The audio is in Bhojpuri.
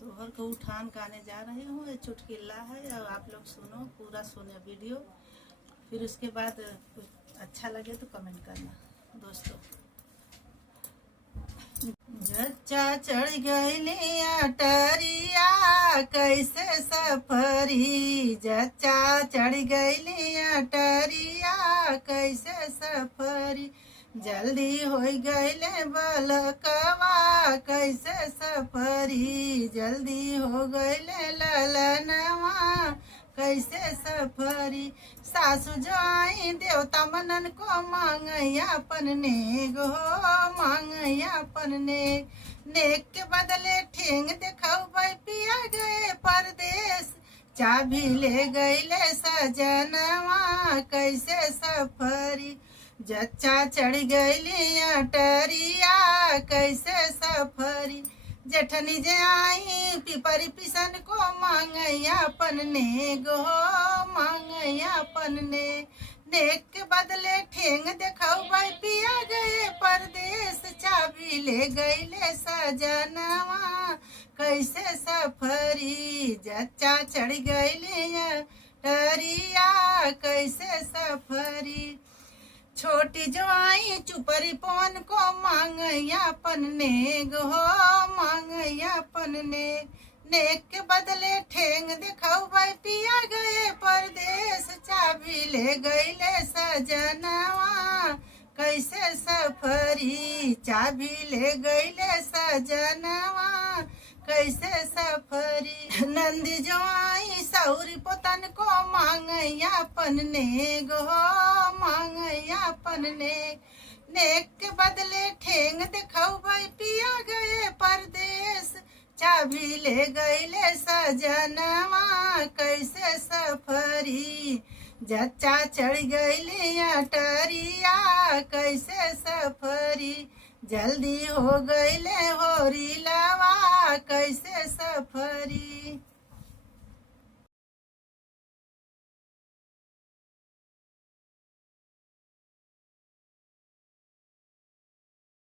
सोहर को उठान गाने जा रही हूँ। ये चुटकिला है और आप लोग सुनो, पूरा सुने वीडियो, फिर उसके बाद अच्छा लगे तो कमेंट करना दोस्तों। जच्चा चढ़ गई अटरिया कैसे सफरी, जच्चा चढ़ गई अटरिया कैसे सफरी, जल्दी हो गईले बलकवा कैसे सफरी, जल्दी हो गईले ललनवा कैसे सफरी, सासु जो आई देवता मनन को मांगैया अपन नेग हो, मांगैया अपन नेग, नेक के बदले ठेंग देखाऊ भाई पिया गए परदेश, चाबी ले गईले सजनवा कैसे सफरी, जच्चा चढ़ गईली अटरिया कैसे सफरी, जेठनी जे आई पिपरी पिसन को मांगैया अपन नेग हो, मांगैया अपन नेग, नेक के बदले ठेंग देखाऊ भाई पिया गए परदेश, चाबी ले गईले सजनवा कैसे सफरी, जच्चा चढ़ गईली अटरिया कैसे सफरी, छोटी जो आई चुपरी पवन को मांगैया अपन नेग हो, मांगैया अपन नेग, नेक के बदले ठेंग दिखाऊ भाई पिया गए परदेश, चाबी ले गईले सजनवा कैसे सफरी, चाबी ले गईले सजनवा कैसे सफरी, नंदी जो आई सौरी पोतन को मांगैया अपन नेग हो, मांगैया अपन नेग, नेक के बदले ठेंग दिखाऊ भाई पिया गए परदेश, चाबी ले गईले सजनवा कैसे सफरी, जच्चा चढ़ गईली अटरिया कैसे सफरी, जल्दी हो गईले होरी लवा कैसे सफरी।